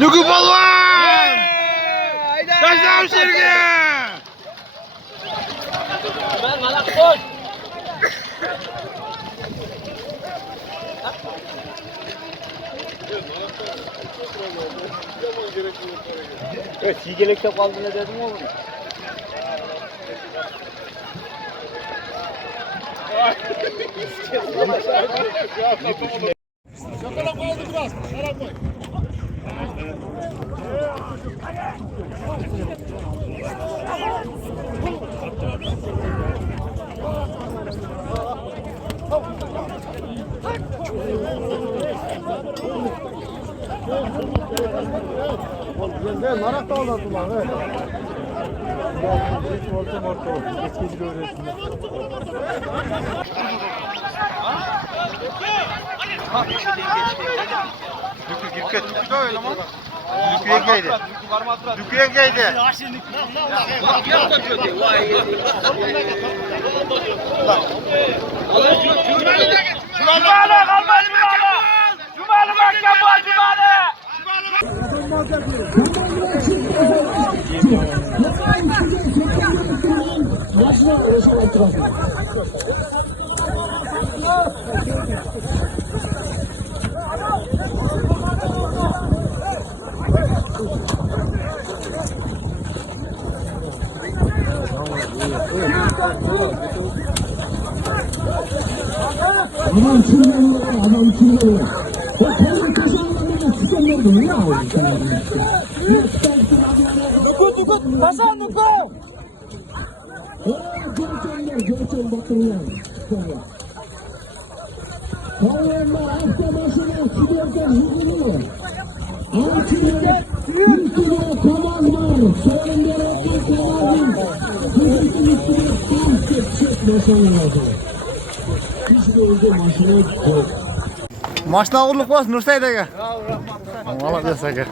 Nugu Balvan! Taşlam Şirge! Ben malak koş. Evet, sigelekte kaldı ne dedim oğlum? Şokolak oldu biraz. Şarap koy. Ben marak da olardım lan. Evet. Hiç orta. Eskeci öğretsinler. Dükü öyle mi? Düküye geldi. Düküye geldi. Cumali kalmaz Cumali. Cumali mahkem var Cumali. Adam kirleniyor. O kendi kazanlarına çıkanlardı. Ne yapıyor? Nuku kazan Nuku. Görkem batırıyor. Kavramla hafta başına siberden hızlanıyor. Altınlar, üstüne kamaz var. Sorun yarattığı kamazın. Kızıntı üstüne tam çek başarılardı. Maşına uğurluk olsun Nursayt aka. Valla diyorsun aka.